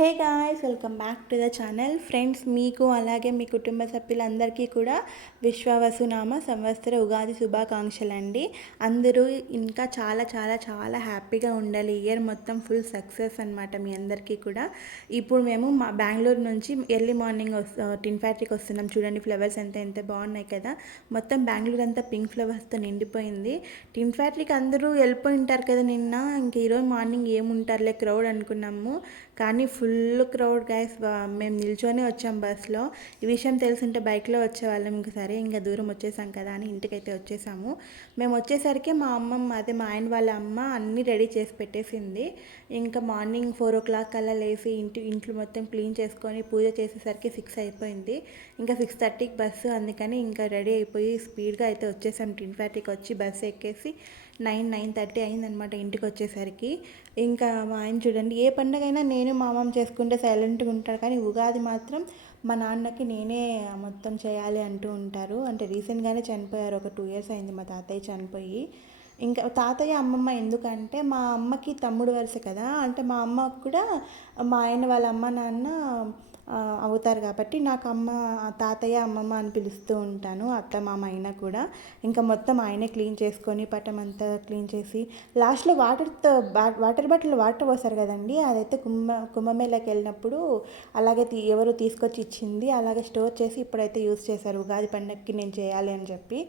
Hey guys welcome back to the channel. Friends మీకు అలాగే మీ కుటుంబ సభ్యులందరికీ కూడా విశ్వవసునామ సంవత్సర ఉగాది శుభాకాంక్షలు అండి అందరూ ఇంకా చాలా చాలా చాలా హ్యాపీగా ఉండాలి. ఇయర్ మొత్తం ఫుల్ సక్సెస్ అనమాట మీ అందరికీ కూడా. ఇప్పుడు మేము మా బెంగళూరు నుంచి ఎర్లీ మార్నింగ్ టిన్ ఫ్యాక్టరీకి వస్తున్నాం. చూడండి ఫ్లవర్స్ ఎంత ఎంత బాగున్నాయి కదా. మొత్తం బెంగళూరు అంతా పింక్ ఫ్లవర్స్తో నిండిపోయింది. టిన్ ఫ్యాక్టరీకి అందరూ వెళ్ళిపోయి ఉంటారు కదా నిన్న. ఇంక ఈరోజు మార్నింగ్ ఏముంటారులే క్రౌడ్ అనుకున్నాము. కానీ ఫుల్ క్రౌడ్ గైస్ మేము నిల్చొని వచ్చాం బస్లో. ఈ విషయం తెలిసింటే బైక్లో వచ్చేవాళ్ళం ఇంకా సరే ఇంకా దూరం వచ్చేసాం కదా అని ఇంటికైతే వచ్చేసాము. మేము వచ్చేసరికి మా అమ్మమ్మ అదే మా ఆయన వాళ్ళ అమ్మ అన్నీ రెడీ చేసి పెట్టేసింది. ఇంకా మార్నింగ్ ఫోర్ ఓ క్లాక్ అలా లేసి ఇంటి ఇంట్లో మొత్తం క్లీన్ చేసుకొని పూజ చేసేసరికి సిక్స్ అయిపోయింది. ఇంకా సిక్స్ థర్టీకి బస్సు అందుకని ఇంకా రెడీ అయిపోయి స్పీడ్గా అయితే వచ్చేసాం. టిన్ ఫ్యాక్టరీకి వచ్చి బస్సు ఎక్కేసి నైన్ నైన్ థర్టీ అయిందనమాట ఇంటికి వచ్చేసరికి ఇంకా మా ఆయన చూడండి ఏ పండగైనా నేను మా అమ్మమ్మ చేసుకుంటే సైలెంట్గా ఉంటారు కానీ ఉగాది మాత్రం మా నాన్నకి నేనే మొత్తం చేయాలి అంటూ ఉంటారు. అంటే రీసెంట్గానే చనిపోయారు. ఒక టూ ఇయర్స్ అయింది మా తాతయ్య చనిపోయి. ఇంకా తాతయ్య అమ్మమ్మ ఎందుకంటే మా అమ్మకి తమ్ముడు వరుస కదా. అంటే మా అమ్మకు కూడా మా ఆయన వాళ్ళ అమ్మ నాన్న అవుతారు కాబట్టి నాకు అమ్మ తాతయ్య అమ్మమ్మ అని పిలుస్తూ ఉంటాను అత్త మామ అయినా కూడా. ఇంకా మొత్తం ఆయనే క్లీన్ చేసుకొని పటం అంతా క్లీన్ చేసి లాస్ట్లో వాటర్తో వాటర్ బాటిల్ వాటర్ పోస్తారు కదండి అదైతే కుంభ కుంభమేళకి వెళ్ళినప్పుడు అలాగే ఎవరు తీసుకొచ్చి ఇచ్చింది అలాగే స్టోర్ చేసి ఇప్పుడైతే యూస్ చేశారు ఉగాది పండగకి నేను చేయాలి అని చెప్పి.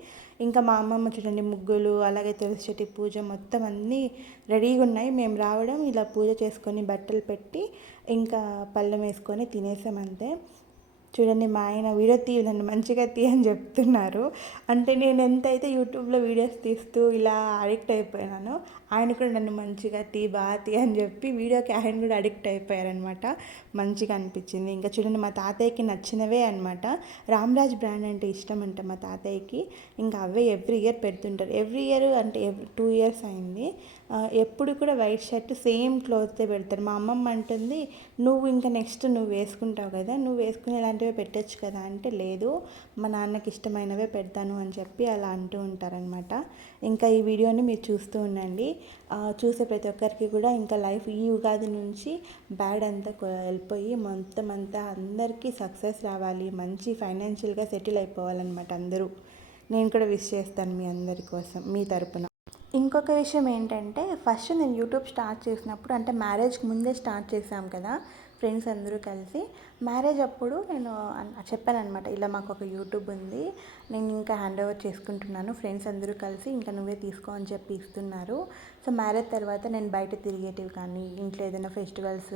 ఇంకా మా అమ్మమ్మ చూడండి ముగ్గులు అలాగే తులసి చెట్టు పూజ మొత్తం అన్నీ రెడీగా ఉన్నాయి. మేము రావడం ఇలా పూజ చేసుకొని బట్టలు పెట్టి ఇంకా పళ్ళెం వేసుకొని తినేసామంతే చూడండి మా ఆయన వీడియో తీ నన్ను మంచిగా తీ అని చెప్తున్నారు. అంటే నేను ఎంతైతే యూట్యూబ్లో వీడియోస్ తీస్తూ ఇలా అడిక్ట్ అయిపోయినానో ఆయన కూడా నన్ను మంచిగా తీ బాగా తీ అని చెప్పి వీడియోకి ఆయన కూడా అడిక్ట్ అయిపోయారనమాట. మంచిగా అనిపించింది. ఇంకా చూడండి మా తాతయ్యకి నచ్చినవే అనమాట రామ్రాజ్ బ్రాండ్ అంటే ఇష్టం అంట మా తాతయ్యకి. ఇంకా అవే ఎవ్రీ ఇయర్ పెడుతుంటారు. ఎవ్రీ ఇయర్ అంటే టూ ఇయర్స్ అయింది. ఎప్పుడు కూడా వైట్ షర్ట్ సేమ్ క్లోత్తే పెడతారు. మా అమ్మమ్మ అంటుంది నువ్వు ఇంకా నెక్స్ట్ నువ్వు వేసుకుంటావు కదా నువ్వు వేసుకునే లాంటివే పెట్టచ్చు కదా అంటే లేదు మా నాన్నకి ఇష్టమైనవే పెడతాను అని చెప్పి అలా అంటూ ఉంటారనమాట. ఇంకా ఈ వీడియోని మీరు చూస్తూ ఉండండి. చూసే ప్రతి ఒక్కరికి కూడా ఇంకా లైఫ్ ఈ ఉగాది నుంచి బ్యాడ్ అంతా వెళ్ళిపోయి మొత్తం అంతా అందరికీ సక్సెస్ రావాలి మంచి ఫైనాన్షియల్గా సెటిల్ అయిపోవాలన్నమాట అందరూ. నేను కూడా విష్ చేస్తాను మీ అందరి కోసం మీ తరపున. ఇంకొక విషయం ఏంటంటే ఫస్ట్ నేను యూట్యూబ్ స్టార్ట్ చేసినప్పుడు అంటే మ్యారేజ్కి ముందే స్టార్ట్ చేశాం కదా ఫ్రెండ్స్ అందరూ కలిసి మ్యారేజ్ అప్పుడు నేను చెప్పాను అనమాట ఇలా మాకు ఒక యూట్యూబ్ ఉంది నేను ఇంకా హ్యాండ్ ఓవర్ చేసుకుంటున్నాను ఫ్రెండ్స్ అందరూ కలిసి ఇంకా నువ్వే తీసుకో అని చెప్పి ఇస్తున్నారు. సో మ్యారేజ్ తర్వాత నేను బయట తిరిగేటివి కానీ ఇంట్లో ఏదైనా ఫెస్టివల్స్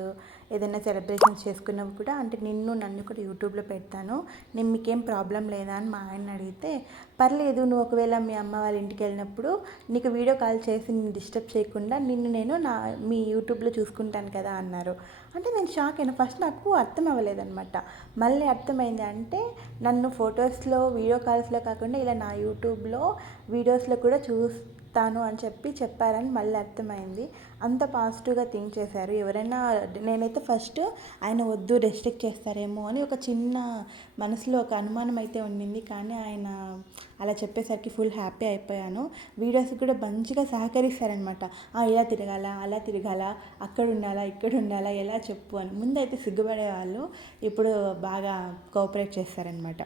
ఏదైనా సెలబ్రేషన్స్ చేసుకున్నవి కూడా అంటే నిన్ను నన్ను కూడా యూట్యూబ్లో పెడతాను నేను మీకేం ప్రాబ్లం లేదా అని మా ఆయన అడిగితే పర్లేదు నువ్వు ఒకవేళ మీ అమ్మ వాళ్ళ ఇంటికి వెళ్ళినప్పుడు నీకు వీడియో కాల్ చేసి నేను డిస్టర్బ్ చేయకుండా నిన్ను నేను నా మీ యూట్యూబ్లో చూసుకుంటాను కదా అన్నారు. అంటే నేను షాక్ అయినా ఫస్ట్ నాకు అర్థం అవ్వలేదన్నమాట. మళ్ళీ అర్థమైంది అంటే నన్ను ఫొటోస్లో వీడియో కాల్స్లో కాకుండా ఇలా నా యూట్యూబ్లో వీడియోస్లో కూడా చెప్తాను అని చెప్పి చెప్పారని మళ్ళీ అర్థమైంది. అంత పాజిటివ్గా థింక్ చేశారు. ఎవరైనా నేనైతే ఫస్ట్ ఆయన వద్దు రెస్ట్రిక్ట్ చేస్తారేమో అని ఒక చిన్న మనసులో ఒక అనుమానం అయితే ఉండింది. కానీ ఆయన అలా చెప్పేసరికి ఫుల్ హ్యాపీ అయిపోయాను. వీడియోస్ కూడా మంచిగా సహకరిస్తారనమాట. ఇలా తిరగాల అలా తిరగాల అక్కడ ఉండాలా ఇక్కడ ఉండాలా ఎలా చెప్పు అని. ముందైతే సిగ్గుపడేవాళ్ళు ఇప్పుడు బాగా కోఆపరేట్ చేస్తారనమాట.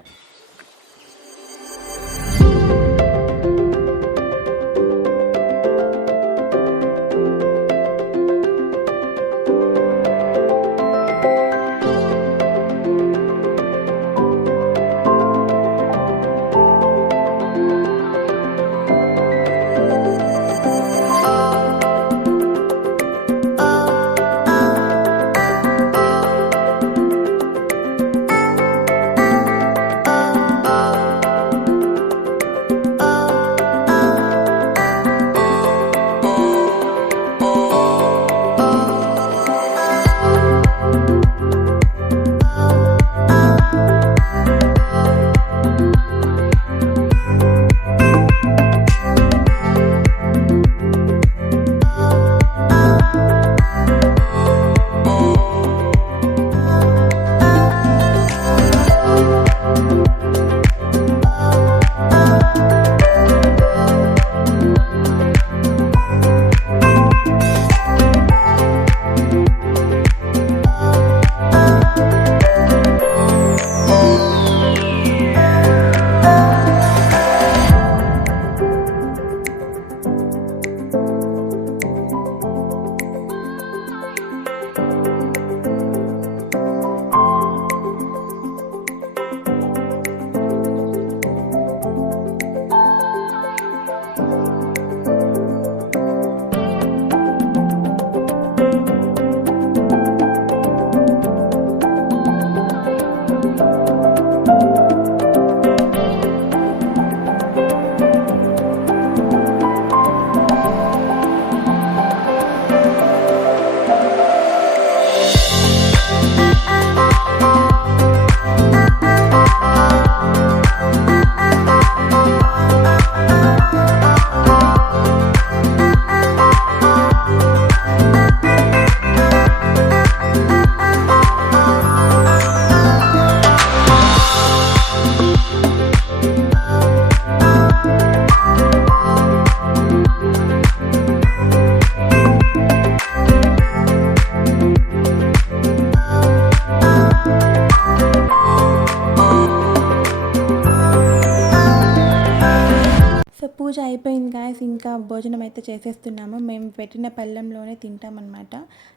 ఇంకా భోజనం అయితే చేసేస్తున్నాము. మేము పెట్టిన పళ్ళెంలోనే తింటామన్నమాట.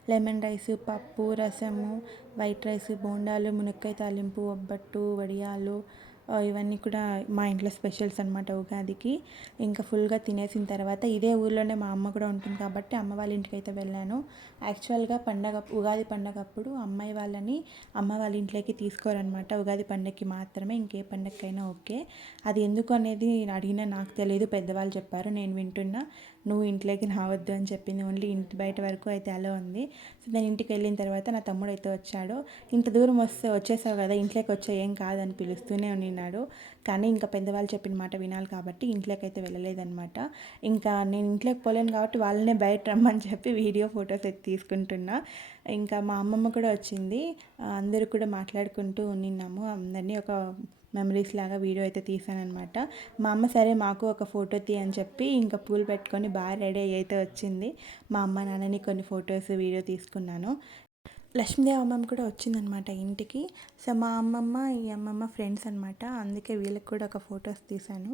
లెమన్ రైస్ పప్పు రసము వైట్ రైస్ బోండాలు మునక్కాయ తాలింపు ఒబ్బట్టు వడియాలు ఇవన్నీ కూడా మా ఇంట్లో స్పెషల్స్ అనమాట ఉగాదికి. ఇంకా ఫుల్గా తినేసిన తర్వాత ఇదే ఊర్లోనే మా అమ్మ కూడా ఉంటుంది కాబట్టి అమ్మ వాళ్ళ ఇంటికి అయితే వెళ్ళాను. యాక్చువల్గా పండగ ఉగాది పండగ అప్పుడు అమ్మాయి వాళ్ళని అమ్మ వాళ్ళ ఇంట్లోకి తీసుకోరనమాట ఉగాది పండగకి మాత్రమే ఇంకే పండగకైనా ఓకే. అది ఎందుకు అనేది అడిగినా నాకు తెలియదు పెద్దవాళ్ళు చెప్పారు నేను వింటున్నా. నువ్వు ఇంట్లోకి రావద్దు అని చెప్పింది. ఓన్లీ ఇంటి బయట వరకు అయితే అలా ఉంది. సో నేను ఇంటికి వెళ్ళిన తర్వాత నా తమ్ముడు అయితే వచ్చాడు. ఇంత దూరం వస్తే వచ్చేసావు కదా ఇంట్లోకి వచ్చే ఏం కాదని పిలుస్తూనే ఉన్నాడు. కానీ ఇంకా పెద్దవాళ్ళు చెప్పిన మాట వినాలి కాబట్టి ఇంట్లోకి అయితే వెళ్ళలేదన్నమాట. ఇంకా నేను ఇంట్లోకి పోలేను కాబట్టి వాళ్ళనే బయట రమ్మని చెప్పి వీడియో ఫొటోస్ అయితే తీసుకుంటున్నా. ఇంకా మా అమ్మమ్మ కూడా వచ్చింది. అందరూ కూడా మాట్లాడుకుంటూ నిన్నాము అందరినీ ఒక మెమరీస్ లాగా వీడియో అయితే తీసానమాట మా అమ్మ సరే మాకు ఒక ఫోటో తీ అని చెప్పి ఇంకా పూలు పెట్టుకొని బాగా రెడీ అయ్యి అయితే వచ్చింది. మా అమ్మ నాన్నని కొన్ని ఫొటోస్ వీడియో తీసుకున్నాను. లక్ష్మీదేవి అమ్మమ్మ కూడా వచ్చిందనమాట ఇంటికి. సో మా అమ్మమ్మ ఈ అమ్మమ్మ ఫ్రెండ్స్ అనమాట అందుకే వీళ్ళకి కూడా ఒక ఫొటోస్ తీశాను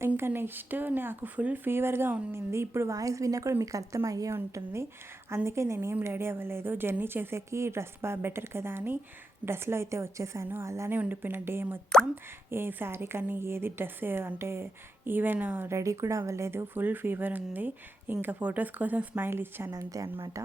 ఇంకా నెక్స్ట్ నాకు ఫుల్ ఫీవర్గా ఉండింది ఇప్పుడు వాయిస్ విన్నా కూడా మీకు అర్థం అయ్యే ఉంటుంది. అందుకే నేనేం రెడీ అవ్వలేదు. జర్నీ చేసేకి డ్రెస్ బా బెటర్ కదా అని డ్రెస్లో అయితే వచ్చేసాను. అలానే ఉండిపోయిన డే మొత్తం. ఏ శారీ కానీ ఏది డ్రెస్ అంటే ఈవెన్ రెడీ కూడా అవ్వలేదు. ఫుల్ ఫీవర్ ఉంది. ఇంకా ఫొటోస్ కోసం స్మైల్ ఇచ్చాను అంతే అనమాట